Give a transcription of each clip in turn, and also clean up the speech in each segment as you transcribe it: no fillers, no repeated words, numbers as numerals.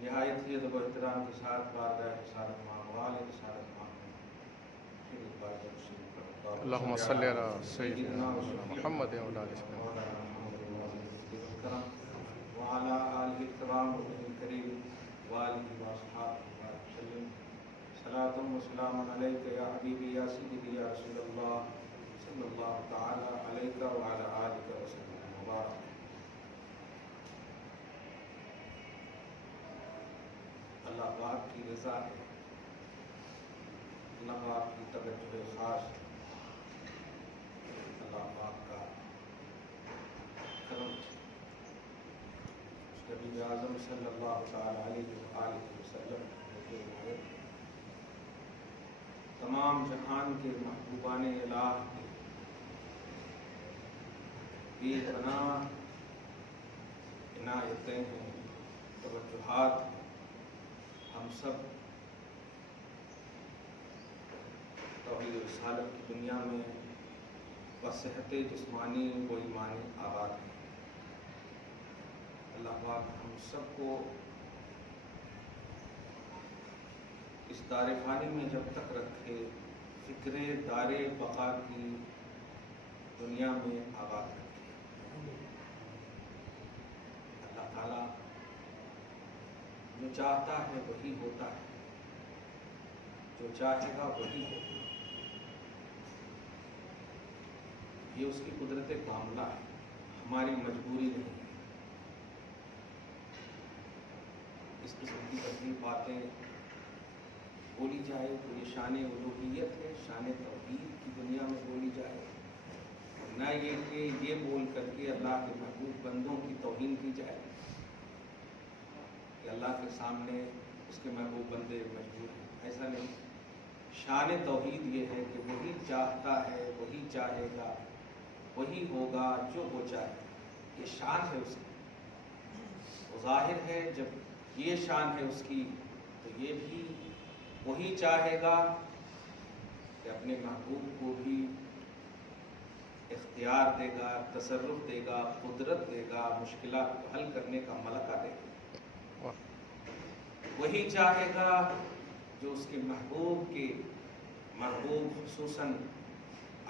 نہایت ہی ادب و احترام کے ساتھ بارگاہ رسالت مانگوال رسالت مانگنے پھر ایک بار جب شروع کرتا ہوں اللہم صلی علی سیدنا محمد وعلی آلہ وعلى آله الكرام الكريم وآله وأصحابه وسلم صلاة وسلام عليك يا حبيبي يا سيدي يا رسول الله صلى الله تعالى عليك وعلى آلك وسلم مبارك. اللہ پاک کی رضا ہے، اللہ پاک کی توجہ خاص ہے، اللہ پاک کا کرم ہے. نبی اعظم صلی اللہ تعالی علیہ وآلہ وسلم کے تمام جہان کے محبوبان الہ کے بے پناہ عنایتیں ہیں، توجہات ہیں. ہم سب توحید و رسالت کی دنیا میں بصحت جسمانی و ایمانی آباد ہیں. اللہ پاک ہم سب کو اس دار فانی میں جب تک رکھے، فکر دار بقا کی دنیا میں آباد رکھے. اللہ تعالیٰ جو چاہتا ہے وہی ہوتا ہے، جو چاہے گا وہی ہوگا. یہ اس کی قدرت کاملہ ہے، ہماری مجبوری نہیں ہے. اس قسم کی تقریب باتیں بولی جائے تو یہ شان الوہیت ہے، شان توحید کی دنیا میں بولی جائے، نہ یہ کہ یہ بول کر کے اللہ کے محبوب بندوں کی توہین کی جائے کہ اللہ کے سامنے اس کے محبوب بندے مجبور ہیں. ایسا نہیں. شان توحید یہ ہے کہ وہی چاہتا ہے، وہی چاہے گا، وہی ہوگا جو وہ چاہے. یہ شان ہے اس کی. وہ ظاہر ہے جب یہ شان ہے اس کی تو یہ بھی وہی چاہے گا کہ اپنے محبوب کو بھی اختیار دے گا، تصرف دے گا، قدرت دے گا، مشکلات کو حل کرنے کا ملکہ دے گا. وہی چاہے گا جو اس کے محبوب خصوصاً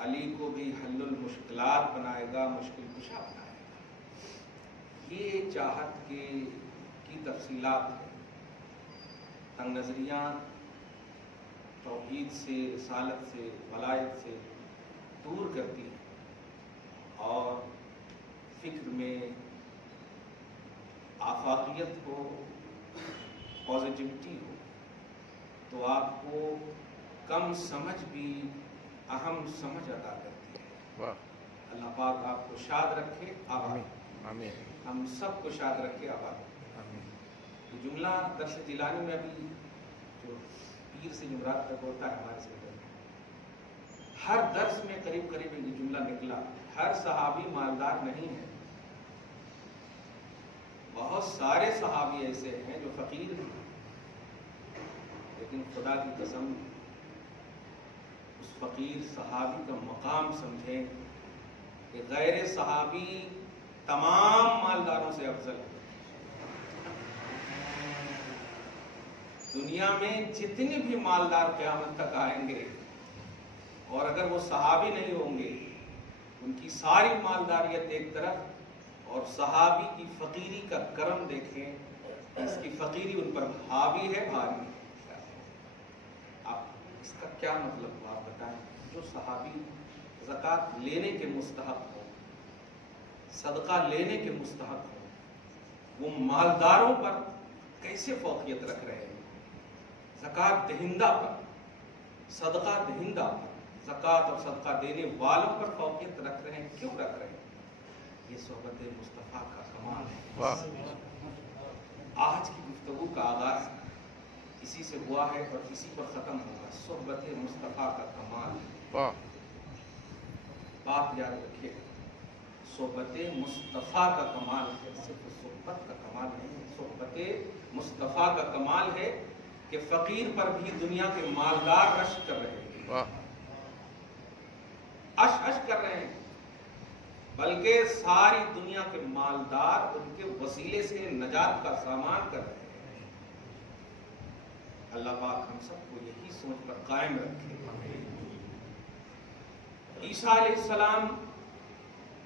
علی کو بھی حل المشکلات بنائے گا، مشکل کشا بنائے گا. یہ چاہت کی تفصیلات ہیں. تنگ نظریاں توحید سے، رسالت سے، ولایت سے دور کرتی ہیں اور فکر میں آفاقیت ہو، پازیٹیوٹی ہو تو آپ کو کم سمجھ بھی اہم سمجھ عطا کرتی ہے. اللہ پاک آپ کو شاد رکھے، آباد. آمین. ہم سب کو شاد رکھے، آباد. یہ جملہ درس جیلانی میں ابھی جو پیر سے جمعرات تک ہوتا ہے ہمارے سینٹر میں، ہر درس میں قریب قریب یہ جملہ نکلا. ہر صحابی مالدار نہیں ہے. بہت سارے صحابی ایسے ہیں جو فقیر ہیں، لیکن خدا کی قسم اس فقیر صحابی کا مقام سمجھیں کہ غیر صحابی تمام مالداروں سے افضل ہے. دنیا میں جتنے بھی مالدار قیامت تک آئیں گے اور اگر وہ صحابی نہیں ہوں گے، ان کی ساری مالداریت ایک طرف اور صحابی کی فقیری کا کرم دیکھیں، اس کی فقیری ان پر حاوی ہے، بھاری ہے. آپ اس کا کیا مطلب ہو آپ بتائیں. جو صحابی زکوٰۃ لینے کے مستحق ہو، صدقہ لینے کے مستحق ہو، وہ مالداروں پر کیسے فوقیت رکھ رہے ہیں؟ زکوٰۃ دہندہ پر، صدقہ دہندہ پر، زکوٰۃ اور صدقہ دینے والوں پر فوقیت رکھ رہے ہیں. کیوں رکھ رہے ہیں؟ یہ صحبت مصطفیٰ کا کمال ہے. آج کی گفتگو کا آغاز اسی سے ہوا ہے اور اسی پر ختم ہوگا. صحبت مصطفیٰ کا کمال ہے. بات یاد رکھیے، صحبت مصطفیٰ کا کمال ہے. صرف صحبت کا کمال نہیں، صحبت مصطفیٰ کا کمال ہے کہ فقیر پر بھی دنیا کے مالدار رشک کر رہے ہیں، عش کر رہے ہیں، بلکہ ساری دنیا کے مالدار ان کے وسیلے سے نجات کا سامان کر رہے ہیں. اللہ پاک ہم سب کو یہی سوچ پر قائم رکھے۔ عیسیٰ علیہ السلام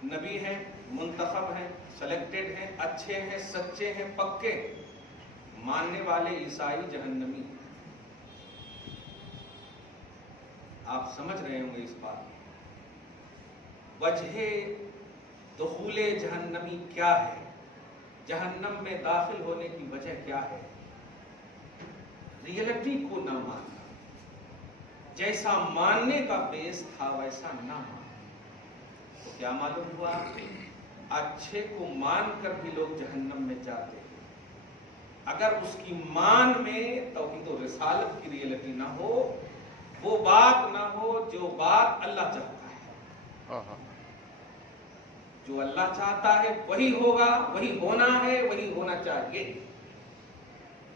نبی ہیں، منتخب ہیں، سلیکٹڈ ہیں، اچھے ہیں، سچے ہیں، پکے۔ ماننے والے عیسائی جہنمی۔ آپ سمجھ رہے ہوں گے اس بات۔ وجہ دخول جہنمی کیا ہے؟ جہنم میں داخل ہونے کی وجہ کیا ہے؟ ریئلٹی کو نہ ماننا، جیسا ماننے کا بیس تھا ویسا نہ ماننا۔ تو کیا معلوم ہوا؟ اچھے کو مان کر بھی لوگ جہنم میں جاتے ہیں۔ اگر اس کی مان میں توحید و رسالت کی ریئلٹی نہ ہو، وہ بات نہ ہو جو بات اللہ چاہتا ہے۔ جو اللہ چاہتا ہے وہی ہوگا، وہی ہونا ہے، وہی ہونا چاہیے۔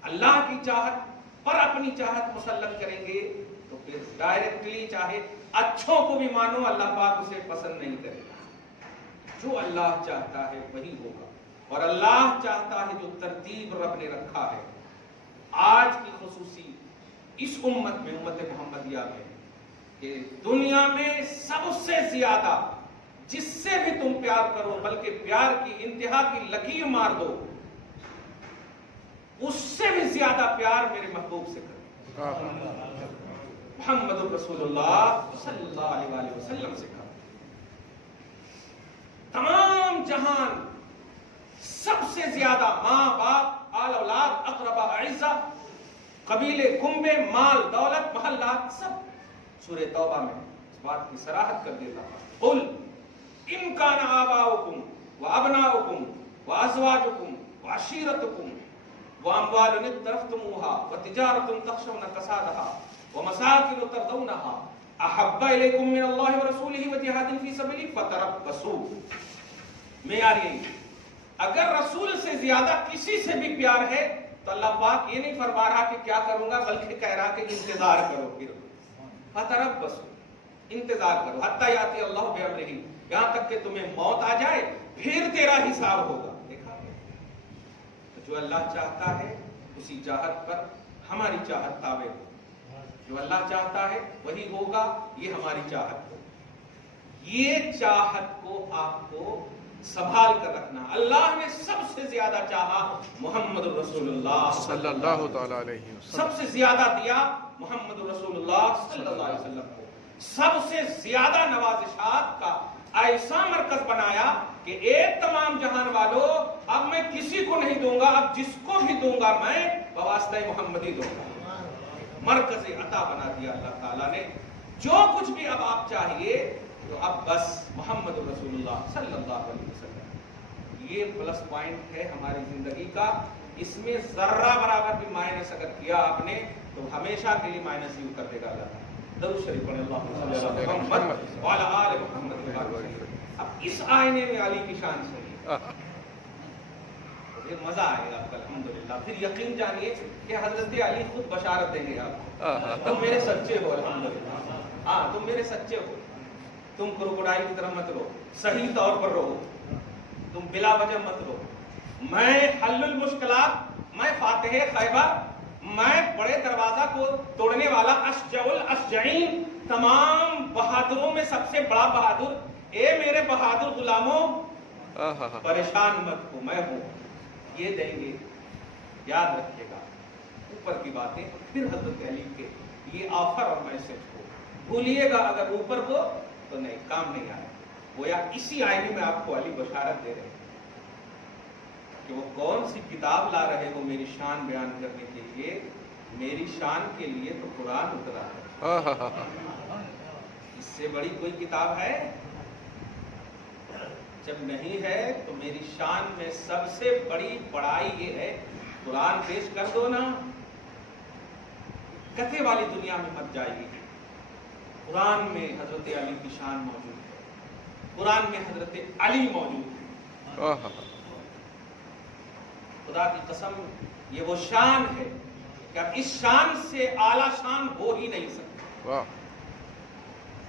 اللہ کی چاہت پر اپنی چاہت مسلط کریں گے تو پھر ڈائریکٹلی چاہے اچھوں کو بھی مانو، اللہ پاک اسے پسند نہیں کرے گا۔ جو اللہ چاہتا ہے وہی ہوگا، اور اللہ چاہتا ہے جو ترتیب رب نے رکھا ہے۔ آج کی خصوصی اس امت میں، امت محمدیہ میں، کہ دنیا میں سب سے زیادہ جس سے بھی تم پیار کرو، بلکہ پیار کی انتہا کی لکیر مار دو، اس سے بھی زیادہ پیار میرے محبوب سے کرو، محمد رسول اللہ صلی اللہ علیہ وآلہ وسلم سے کرو۔ تمام جہان سب سے زیادہ ماں باپ، آل اولاد، اقربا اعزہ، قبیلے، کنبے، مال، دولت، محلات، سب سورہ توبہ میں اس بات کی صراحت کر دیتا ہے۔ قل ان کان آباؤکم وابناؤکم وازواجکم وعشیرتکم واموال اقترفتموها وتجارۃ تخشون کسادها ومساکن ترضونها احب الیکم من اللہ ورسولہ وجہاد فی سبیلہ فتربصوا۔ معیار یہی، اگر رسول سے زیادہ کسی سے بھی پیار ہے تو اللہ پاک یہ نہیں فرما رہا کہ کیا کروں گا، بلکہ کہہ رہا کہ انتظار کرو، پھر فتربصوا، انتظار کرو، حتی یاتی اللہ بامرہ، یہاں تک کہ تمہیں موت آ جائے، پھر تیرا حساب ہوگا۔ دیکھا، جو اللہ چاہتا ہے اسی چاہت پر ہماری چاہت تابع ہو، جو اللہ چاہتا ہے وہی ہوگا، یہ ہماری چاہت ہو۔ یہ چاہت کو آپ کو سنبھال کر رکھنا۔ اللہ نے سب سے زیادہ چاہا محمد رسول اللہ صلی اللہ تعالی علیہ وسلم، سب سے زیادہ دیا محمد رسول اللہ صلی اللہ علیہ وسلم کو، سب سے زیادہ نوازشات کا ایسا مرکز بنایا کہ ایک تمام جہان والوں، اب میں کسی کو نہیں دوں گا، اب جس کو بھی دوں گا میں بواسطہ محمدی دوں گا۔ مرکز عطا بنا دیا اللہ تعالیٰ نے۔ جو کچھ بھی اب آپ چاہیے تو اب بس محمد رسول اللہ صلی اللہ علیہ وسلم، یہ پلس پوائنٹ ہے ہماری زندگی کا۔ اس میں ذرہ برابر بھی مائنس اگر کیا آپ نے تو ہمیشہ کے لیے مائنس یوں کر دے گا اللہ۔ درود شریف پڑھیں، اللہم صلی علی محمد وعلی آل محمد۔ اب اس آئینے میں علی کی شان سنیے، پھر مزہ آئے گا آپ کو الحمدللہ۔ پھر یقین جانیے کہ حضرت علی خود بشارت دیں گے آپ کو، تم میرے سچے ہو الحمدللہ، ہاں تم میرے سچے ہو، تم کروکوڈائل کی طرح مت رہو، صحیح طور پر رہو، تم بلا وجہ مت رہو۔ میں حل المشکلات، میں فاتح خیبر، میں بڑے دروازہ کو توڑنے والا اشجع الاشجعین، تمام بہادروں میں سب سے بڑا بہادر، اے میرے بہادر غلاموں پریشان مت ہو، میں ہوں، یہ دیں گے، یاد رکھیے گا۔ اوپر کی باتیں پھر حضرت علی کے یہ آفر اور میسج کو بھولیے گا، اگر اوپر کو تو نہیں، کام نہیں آئے۔ گویا اسی آئینے میں آپ کو علی بشارت دے رہے ہیں کہ وہ کون سی کتاب لا رہے ہو میری شان بیان کرنے کے لیے؟ میری شان کے لیے تو قرآن اترا ہے، اس سے بڑی کوئی کتاب ہے؟ جب نہیں ہے تو میری شان میں سب سے بڑی بڑائی یہ ہے، قرآن پیش کر دو نا، کتے والی دنیا میں مت جائے گی۔ قرآن میں حضرت علی کی شان موجود ہے، قرآن میں حضرت علی موجود ہے۔ خدا کی قسم یہ وہ شان ہے کہ اب اس شان سے اعلیٰ شان ہو ہی نہیں سکتی۔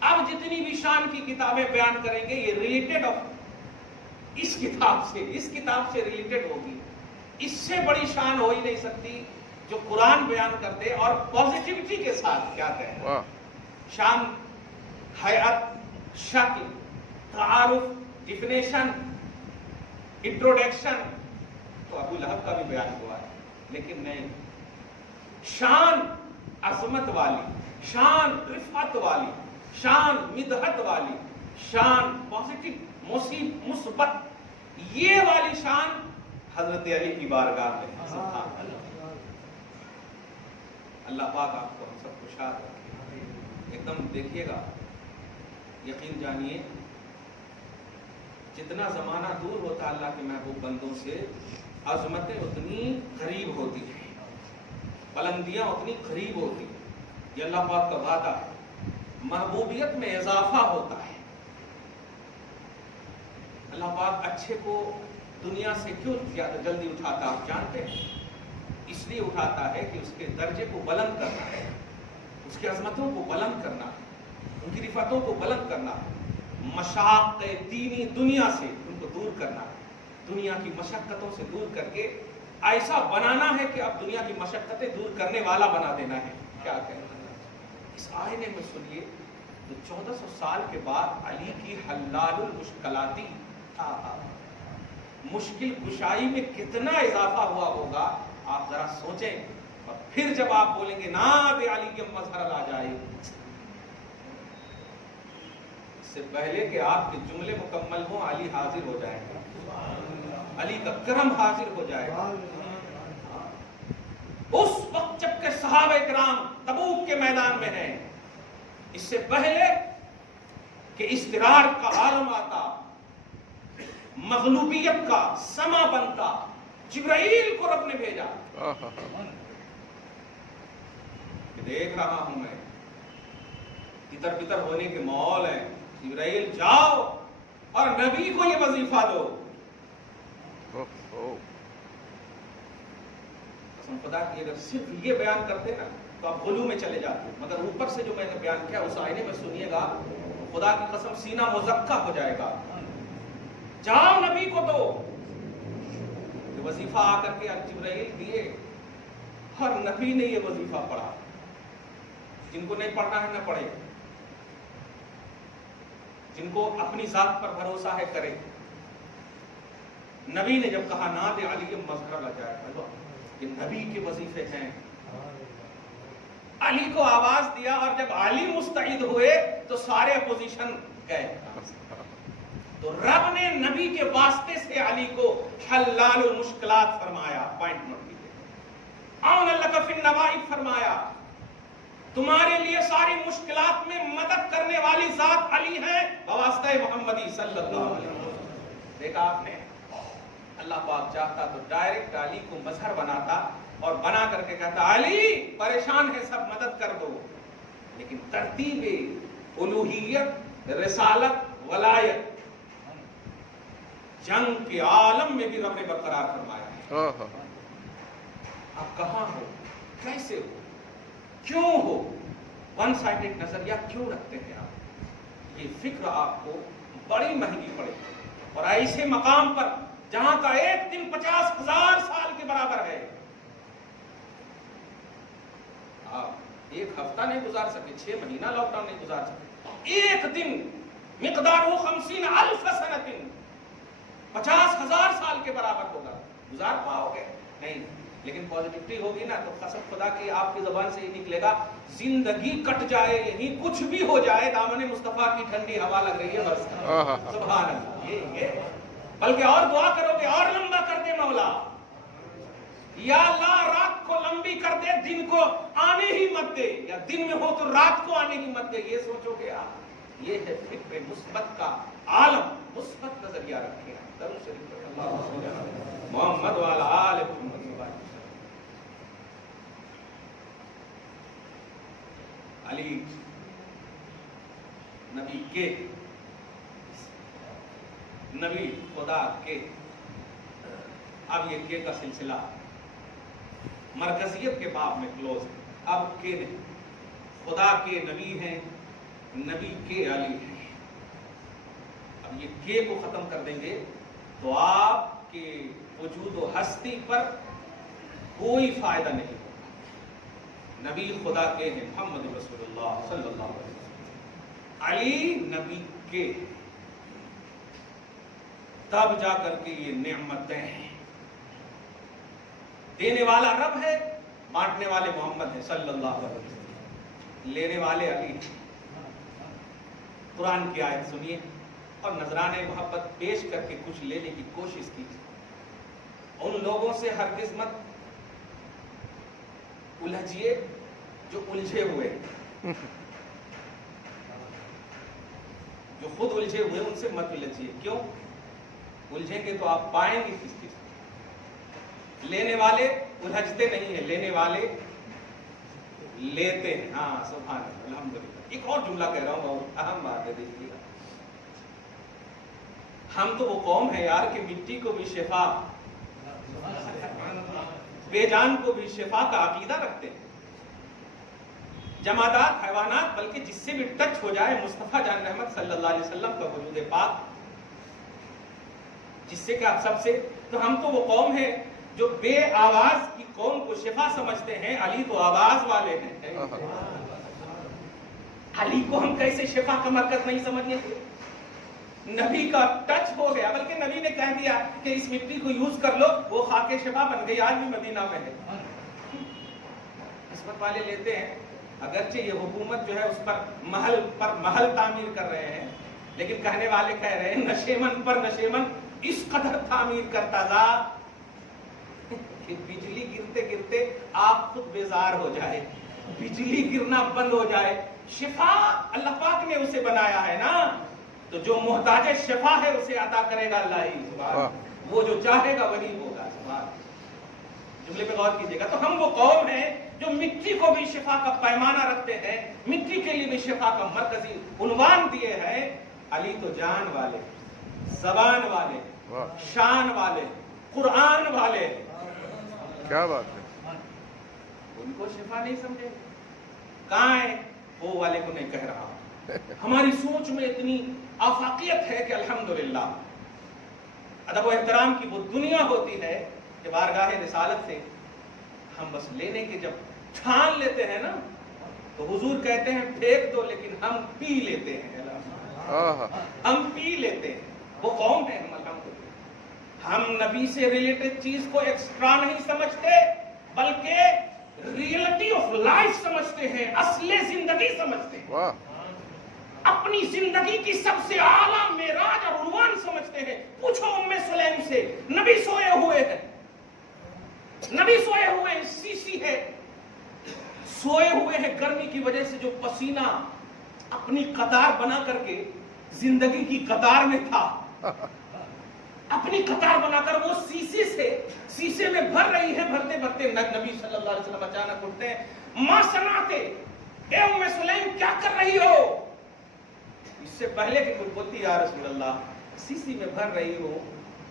اب جتنی بھی شان کی کتابیں بیان کریں گے یہ ریلیٹڈ اس کتاب سے ریلیٹڈ ہوگی، اس سے بڑی شان ہو ہی نہیں سکتی جو قرآن بیان کر دے اور پازیٹیوٹی کے ساتھ کیا کہیں واہ شان، حیات، شکل، تعارف، ڈیفینیشن، انٹروڈکشن، تو ابو لہب کا بھی بیان ہوا ہے، لیکن نہیں، شان عظمت والی، شان رفعت والی، شان مدحت والی، شان پازیٹیو مثبت، یہ والی شان حضرت علی کی بارگاہ میں سبحان اللہ۔ اللہ پاک آپ کو ہم سب کو شاد رکھے۔ ایک دم دیکھیے گا، یقین جانیے، جتنا زمانہ دور ہوتا اللہ کے محبوب بندوں سے، عظمتیں اتنی قریب ہوتی ہیں، بلندیاں اتنی قریب ہوتی ہیں۔ یہ اللہ پاک کا وعدہ ہے۔ محبوبیت میں اضافہ ہوتا ہے۔ اللہ پاک اچھے کو دنیا سے کیوں زیادہ جلدی اٹھاتا آپ جانتے ہیں؟ اس لیے اٹھاتا ہے کہ اس کے درجے کو بلند کرنا ہے، اس کی عظمتوں کو بلند کرنا ہے، ان کی رفعتوں کو بلند کرنا ہے، مشاق دینی دنیا سے ان کو دور کرنا ہے، دنیا کی مشقتوں سے دور کر کے ایسا بنانا ہے کہ اب دنیا کی مشقتیں دور کرنے والا بنا دینا ہے۔ کیا کہیں اس آئینے میں سنیے، 1400 سال کے بعد علی کی حلال المشکلاتی، مشکل کشائی میں کتنا اضافہ ہوا ہوگا آپ ذرا سوچیں۔ اور پھر جب آپ بولیں گے ناد علی کے مظہر آ جائے، اس سے پہلے کہ آپ کے جملے مکمل ہوں علی حاضر ہو جائے گا، علی کا کرم حاضر ہو جائے گا۔ اس وقت جب کہ صحابہ کرام تبوک کے میدان میں ہیں، اس سے پہلے کہ اضطرار کا عالم آتا، مغلوبیت کا سما بنتا، جبرائیل کو رب نے بھیجا کہ دیکھ رہا ہوں میں، تتر بتر ہونے کے ماحول ہے، جبرائیل جاؤ اور نبی کو یہ وظیفہ دو۔ قسم خدا کی اگر صرف یہ بیان کرتے نا تو آپ غلو میں چلے جاتے، مگر اوپر سے جو میں نے بیان کیا اس آئینے میں سنیے گا، خدا کی قسم سینہ مزکہ ہو جائے گا۔ جاؤ نبی کو دو، یہ وظیفہ آ کر کے جبرائیل دیے، ہر نبی نے یہ وظیفہ پڑھا، جن کو نہیں پڑھنا ہے نہ پڑھے، جن کو اپنی ذات پر بھروسہ ہے کرے۔ نبی نے جب کہا ناد علی مظہر آ جائے، یہ نبی کے وظیفے ہیں، علی کو آواز دیا، اور جب علی مستعد ہوئے تو سارے اپوزیشن گئے۔ تو رب نے نبی کے واسطے سے علی کو حلال المشکلات فرمایا، پوائنٹ نوٹ کیجئے، اعن لک فی النوائب فرمایا، تمہارے لیے ساری مشکلات میں مدد کرنے والی ذات علی ہے بواسطہ محمدی صلی اللہ علیہ وسلم۔ دیکھا آپ نے، اللہ پاک چاہتا تو ڈائریکٹ علی کو مظہر بناتا اور بنا کر کے کہتا علی پریشان ہے سب مدد کر دو، لیکن ترتیب الوہیت، رسالت، ولایت، جنگ کے عالم میں بھی رب نے برقرار فرمایا ہے۔ آپ کہاں ہو، کیسے ہو، کیوں ہو، ون سائیڈڈ نظریہ کیوں رکھتے ہیں آپ؟ یہ فکر آپ کو بڑی مہنگی پڑے گی، اور ایسے مقام پر جہاں کا ایک دن 50,000 سال کے برابر ہے، آپ ایک ہفتہ نہیں گزار سکے، 6 مہینہ لاک ڈاؤن نہیں گزار سکے، ایک دن مقدار 50,000 سنۃ، 50,000 سال کے برابر ہوگا، گزار پاؤ گے نہیں؟ لیکن پازیٹیوٹی ہوگی نا تو قسم خدا کی آپ کی زبان سے ہی نکلے گا، زندگی کٹ جائے یہیں کچھ بھی ہو جائے، دامن مصطفیٰ کی ٹھنڈی ہوا لگ رہی ہے بس۔ سبحان اللہ، یہ بلکہ اور دعا کرو گے اور لمبا کر دے مولا، یا اللہ رات کو لمبی کر دے، دن کو آنے ہی مت دے، یا دن میں ہو تو رات کو آنے ہی مت دے۔ یہ سوچو گے آپ، یہ ہے فکر مثبت کا عالم، مثبت نظریہ رکھے۔ درود شریف محمد وعلی آل محمد۔ علی نبی کے، نبی خدا کے، اب یہ کے کا سلسلہ مرکزیت کے باب میں کلوز ہے، اب کے نہیں، خدا کے نبی ہیں، نبی کے علی ہیں۔ اب یہ کے کو ختم کر دیں گے تو آپ کے وجود و ہستی پر کوئی فائدہ نہیں ہوگا۔ نبی خدا کے ہیں محمد رسول اللہ صلی اللہ علیہ وسلم، علی نبی کے، تب جا کر کے یہ نعمتیں ہیں۔ دینے والا رب ہے، بانٹنے والے محمد ہیں صلی اللہ علیہ وسلم، لینے والے علی۔ قرآن کی آیت سنیے اور نذرانے محبت پیش کر کے کچھ لینے کی کوشش کیجیے۔ ان لوگوں سے ہرگز مت الجھیے جو الجھے ہوئے، جو خود الجھے ہوئے ان سے مت الجھیے۔ کیوں؟ الجھیں گے تو آپ پائیں گے کس چیز؟ لینے والے الجھتے نہیں ہیں، لینے والے لیتے ہیں۔ ہاں سبحان اللہ، الحمدللہ۔ ایک اور جملہ کہہ رہا ہوں، اور اہم بات ہے، دیکھیے گا، ہم تو وہ قوم ہے یار کہ مٹی کو بھی شفا، بے جان کو بھی شفا کا عقیدہ رکھتے ہیں۔ جمادات، حیوانات، بلکہ جس سے بھی ٹچ ہو جائے مصطفیٰ جان رحمت صلی اللہ علیہ وسلم کا وجود پاک، جس سے کہ آپ سب سے، تو ہم تو وہ قوم ہے جو بے آواز کی قوم کو شفا سمجھتے ہیں۔ علی تو آواز والے ہیں، علی کو ہم کیسے شفا کا مرکز نہیں سمجھیں گے؟ نبی کا ٹچ ہو گیا، بلکہ نبی نے کہہ دیا کہ اس مٹی کو یوز کر لو، وہ خاک شفا بن گئی، آج بھی مدینہ میں ہے۔ قسمت والے لیتے ہیں، اگرچہ یہ حکومت جو ہے اس پر محل تعمیر کر رہے ہیں، لیکن کہنے والے کہہ رہے ہیں نشیمن پر نشیمن اس قدر تعمیر کرتا تھا کہ بجلی گرتے گرتے آپ خود بیزار ہو جائے، بجلی گرنا بند ہو جائے۔ شفا اللہ پاک نے اسے بنایا ہے نا، تو جو محتاج شفا ہے اسے عطا کرے گا اللہ ہی، سبحان، وہ جو چاہے گا وہی ہوگا، سبحان۔ جملے پہ غور کیجیے گا۔ تو ہم وہ قوم ہیں جو مٹی کو بھی شفا کا پیمانہ رکھتے ہیں، مٹی کے لیے بھی شفا کا مرکزی عنوان دیے ہیں۔ علی تو جان والے، زبان والے، شان والے، قرآن والے، کیا بات ہے، ان کو شفا نہیں سمجھے؟ کہاں ہے وہ والے کو نہیں کہہ رہا۔ ہماری سوچ میں اتنی آفاقیت ہے کہ الحمدللہ ادب و احترام کی وہ دنیا ہوتی ہے کہ بارگاہ رسالت سے ہم بس لینے کے جب ٹھان لیتے ہیں نا، تو حضور کہتے ہیں پھینک دو لیکن ہم پی لیتے ہیں، ہم پی لیتے ہیں۔ وہ قوم ہے ہم، الحمدللہ۔ ہم نبی سے ریلیٹڈ چیز کو ایکسٹرا نہیں سمجھتے، بلکہ ریئلٹی آف لائف سمجھتے ہیں، اصل زندگی سمجھتے ہیں، اپنی زندگی کی سب سے اعلیٰ معراج اور عنوان سمجھتے ہیں۔ پوچھو ام سلیم سے، نبی سوئے ہوئے ہیں، نبی سوئے ہوئے ہیں، سیسی ہے، سوئے ہوئے ہیں، گرمی کی وجہ سے جو پسینہ اپنی قطار بنا کر کے زندگی کی قطار میں تھا، اپنی قطار بنا کر وہ سیسے میں بھر رہی ہے، بھرتے بھرتے نبی صلی اللہ علیہ وسلم اچانک اٹھتے ہیں، ماں سناتے، اے ام سلیم کیا کر رہی ہو؟ اس سے پہلے کہ کوئی بولتی یا رسول اللہ سیسی میں بھر رہی ہو،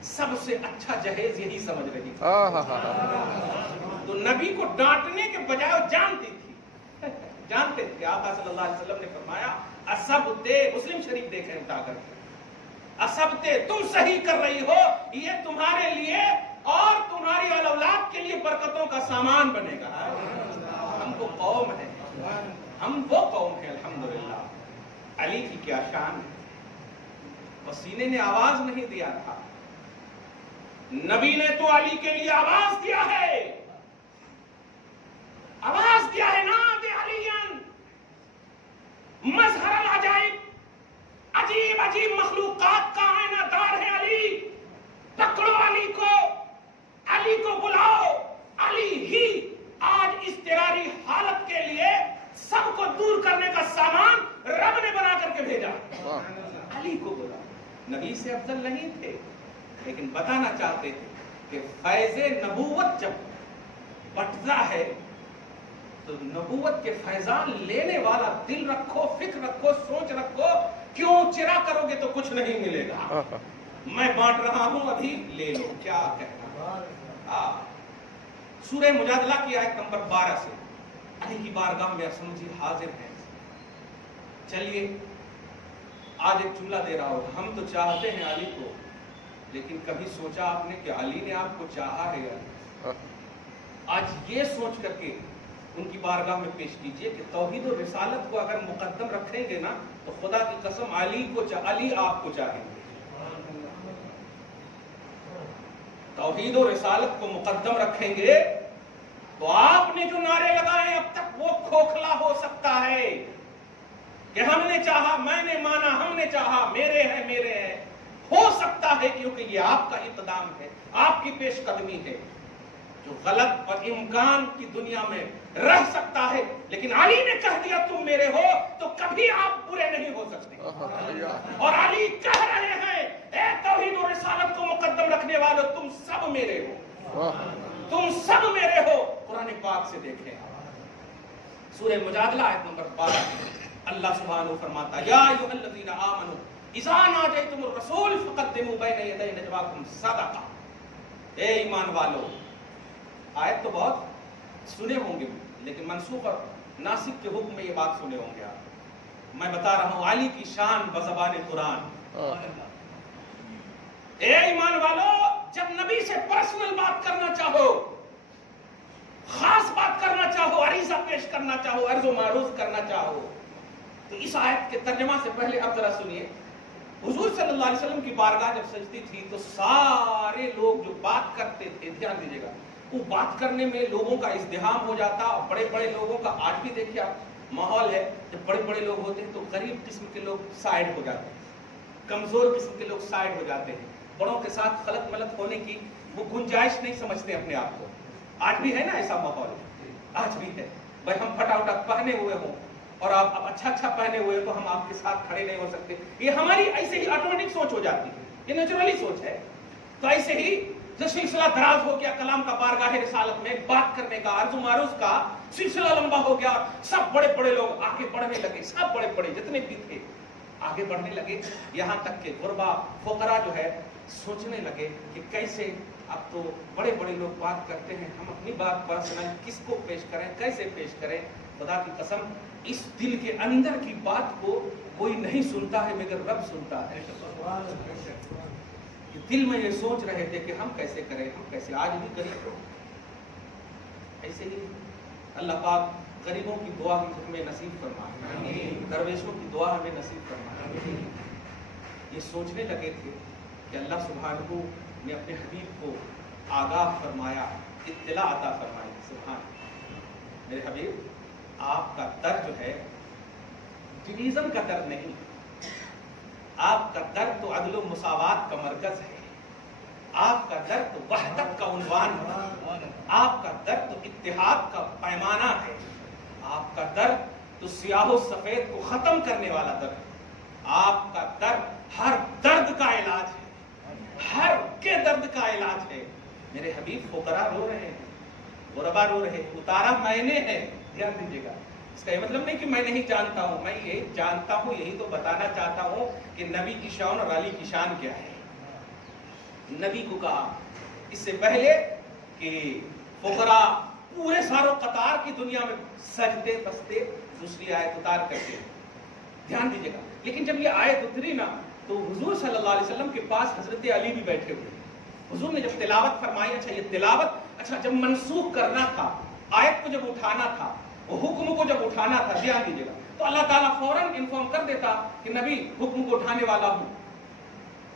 سب سے اچھا جہیز یہی سمجھ رہی تھی۔ تو نبی کو ڈانٹنے کے بجائے وہ جانتی تھی، جانتے تھے۔ آقا صلی اللہ علیہ وسلم نے فرمایا اسبتے، مسلم شریف دیکھیں اٹھا کر، اسبتے، تم صحیح کر رہی ہو، یہ تمہارے لیے اور تمہاری اولاد کے لیے برکتوں کا سامان بنے گا۔ ہم وہ قوم ہیں، ہم وہ قوم ہیں الحمدللہ۔ علی کی کیا شان ہے، پسینے نے آواز نہیں دیا تھا، نبی نے تو علی کے لیے آواز دیا ہے، آواز دیا ہے، نادِ علیًا مظہر العجائب، عجیب عجیب مخلوقات کا آئینہ دار ہے علی، پکڑو علی کو بلاؤ۔ علی ہی آج اضطراری حالت کے لیے سب کو دور کرنے کا سامان رب نے بنا کر کے بھیجا۔ علی کو بلا، نبی سے افضل نہیں تھے، لیکن بتانا چاہتے تھے کہ فیض نبوت جب بٹتا ہے تو نبوت کے فیضان لینے والا دل رکھو، فکر رکھو، سوچ رکھو، کیوں چرا کرو گے تو کچھ نہیں ملے گا۔ میں بانٹ رہا ہوں، ابھی لے لو، کیا کہنا۔ سورہ مجادلہ کی آیت نمبر 12 سے علی کی بارگاہ میں سمجھی حاضر ہیں۔ چلیے آج ایک جملہ دے رہا ہوں، ہم تو چاہتے ہیں علی کو، لیکن کبھی سوچا آپ نے کہ علی نے آپ کو چاہا ہے؟ آج یہ سوچ کر کے ان کی بارگاہ میں پیش کیجئے کہ توحید و رسالت کو اگر مقدم رکھیں گے نا تو خدا کی قسم علی آپ کو چاہیں گے. توحید و رسالت کو مقدم رکھیں گے تو آپ نے جو نعرے لگائے اب تک وہ کھوکھلا ہو سکتا ہے کہ ہم نے چاہا، میں نے مانا، ہم نے چاہا، میرے ہیں ہو سکتا ہے، کیونکہ یہ آپ کا اقدام ہے، آپ کی پیش قدمی ہے جو غلط اور امکان کی دنیا میں رہ سکتا ہے. لیکن علی نے کہہ دیا تم میرے ہو تو کبھی آپ برے نہیں ہو سکتے. اور علی کہہ رہے ہیں اے توحید و رسالت کو مقدم رکھنے والوں تم سب میرے ہو، تم سب میرے ہو. قرآن پاک سے دیکھیں سورہ مجادلہ آیت نمبر 12 اللہ سبحانہ فرماتا یا ایھا الذین آمنوا اذا ناجیتم الرسول فقدموا بین یدی نجواکم صدقہ. اے ایمان والو، آیت تو بہت سنے ہوں گے لیکن منسوخ اور ناسخ کے حکم میں یہ بات سنے ہوں گے آپ. میں بتا رہا ہوں علی کی شان بزبان قرآن. اے ایمان والو، جب نبی سے پرسنل بات کرنا چاہو، خاص بات کرنا چاہو، عریضہ پیش کرنا چاہو، عرض و معروض کرنا چاہو، تو اس آیت کے ترجمہ سے پہلے اب ذرا سنیے. حضور صلی اللہ علیہ وسلم کی بارگاہ جب سجتی تھی تو سارے لوگ جو بات کرتے تھے، دھیان دیجیے گا، وہ بات کرنے میں لوگوں کا ازدحام ہو جاتا. بڑے بڑے لوگوں کا آج بھی دیکھیے آپ ماحول ہے، جب بڑے بڑے لوگ ہوتے ہیں تو غریب قسم کے لوگ سائڈ ہو جاتے ہیں، کمزور قسم کے لوگ سائڈ ہو جاتے ہیں، بڑوں کے ساتھ خلط ملط ہونے کی وہ گنجائش نہیں سمجھتے اپنے آپ کو. آج بھی ہے نا ایسا ماحول، آج بھی ہے. بھائی ہم پھٹا پہنے ہوئے ہوں اور آپ اب اچھا پہنے ہوئے تو ہم آپ کے ساتھ کھڑے نہیں ہو سکتے. یہ ہماری ایسے ہی آٹومیٹک سوچ ہو جاتی ہے، یہ نیچرلی سوچ ہے. تو ایسے ہی جو سلسلہ دراز ہو گیا کلام کا بارگاہ رسالت میں بات کرنے کا، عرض و معروض کا سلسلہ لمبا ہو گیا. سب بڑے بڑے لوگ آگے بڑھنے لگے، سب بڑے بڑے جتنے بھی تھے آگے بڑھنے لگے. یہاں تک کہ غربا فقراء جو ہے سوچنے لگے کہ کیسے اب تو بڑے بڑے لوگ بات کرتے ہیں، ہم اپنی بات پرسنل کس کو پیش کریں، کیسے پیش کریں. خدا کی قسم اس دل کے اندر کی بات کو کوئی نہیں سنتا ہے مگر رب سنتا ہے. دل میں یہ سوچ رہے تھے کہ ہم کیسے کریں، ہم کیسے، آج بھی کریں ایسے ہی. اللہ پاک غریبوں کی دعا ہمیں نصیب فرمائے، درویشوں کی دعا ہمیں نصیب فرمائے. یہ سوچنے لگے تھے کہ اللہ سبحانہ نے اپنے حبیب کو آگاہ فرمایا، اطلاع عطا فرمائی. سبحان میرے حبیب، آپ کا در جو ہے ڈویژن کا در نہیں، آپ کا در تو عدل و مساوات کا مرکز ہے. آپ کا در تو وحدت کا عنوان ہے، آپ کا در تو اتحاد کا پیمانہ ہے. آپ کا در تو سیاہ و سفید کو ختم کرنے والا در ہے. آپ کا در ہر درد کا علاج ہے، ہر کے درد کا علاج ہے. میرے حبیب فقراء رو رہے ہیں، غربا رو رہے ہیں، اتارا میں نے ہے. دھیان دیجیے گا، اس کا یہ مطلب نہیں کہ میں نہیں جانتا ہوں، میں یہ جانتا ہوں، یہی تو بتانا چاہتا ہوں کہ نبی کی شان اور علی کی شان کیا ہے. نبی کو کہا اس سے پہلے کہ فقراء پورے ساروں قطار کی دنیا میں سجدے بستے، دوسری آیت اتار کرتے. دھیان دیجیے گا، لیکن جب یہ آیت اتری نا تو حضور صلی اللہ علیہ وسلم کے پاس حضرت علی بھی بیٹھے ہوئے. حضور نے جب تلاوت فرمائی، اچھا یہ تلاوت، اچھا جب منسوخ کرنا تھا، آیت کو جب اٹھانا تھا، وہ حکم کو جب اٹھانا تھا، دھیان دیجیے گا، تو اللہ تعالیٰ فوراً انفارم کر دیتا کہ نبی حکم کو اٹھانے والا ہوں،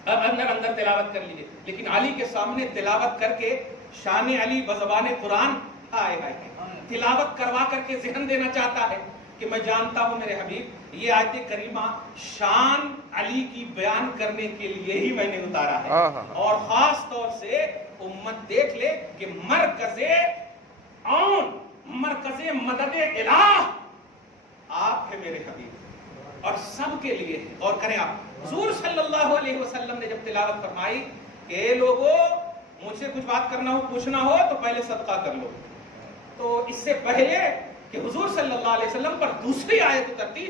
اندر تلاوت کر لیجیے. لیکن علی کے سامنے تلاوت کر کے شان علی بزبان قرآن تلاوت کروا کر کے ذہن دینا چاہتا ہے کہ میں جانتا ہوں میرے حبیب یہ آیت کریمہ شان علی کی بیان کرنے کے لیے ہی میں نے اتارا ہے. اور خاص طور سے امت دیکھ لے کہ مرکز مدد الہ آپ ہے میرے حبیب، اور سب کے لیے ہے. اور کریں آپ، حضور صلی اللہ علیہ وسلم نے جب تلاوت فرمائی کہ اے لوگو مجھ سے کچھ بات کرنا ہو، پوچھنا ہو تو پہلے صدقہ کر لو، تو اس سے پہلے کہ حضور صلی اللہ علیہ وسلم پر دوسری آیت اترتی،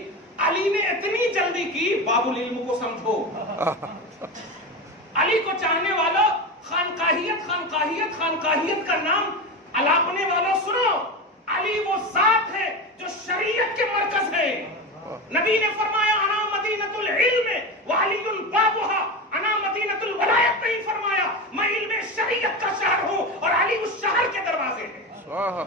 علی نے اتنی جلدی کی. باب العلم کو سمجھو، علی کو چاہنے والوں، خانقاہیت کا نام الاپنے والوں سنو، علی وہ ذات ہے جو شریعت کے مرکز ہے. نبی نے فرمایا انا مدینۃ العلم وعلی بابها، انا مدینۃ الولایت نہیں فرمایا، میں علم شریعت کا شہر ہوں اور علی اس شہر کے دروازے ہیں.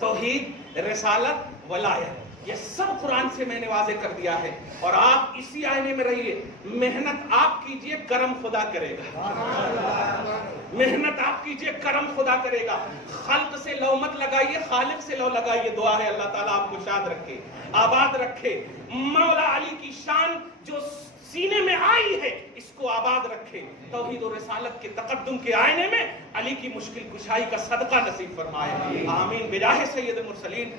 توحید، رسالت، ولایت، یہ سب قرآن سے میں نے واضح کر دیا ہے، اور آپ اسی آئینے میں رہیے، محنت آپ کیجئے، کرم خدا کرے گا، محنت آپ کیجئے، کرم خدا کرے گا، خلق سے لو مت لگائیے، خالق سے لو لگائیے، دعا ہے اللہ تعالیٰ آپ کو شاد رکھے، آباد رکھے، مولا علی کی شان جو سینے میں آئی ہے اس کو آباد رکھے، توحید و رسالت کے تقدم کے آئینے میں علی کی مشکل کشائی کا صدقہ نصیب فرمائے، آمین بجاہ سید المرسلین۔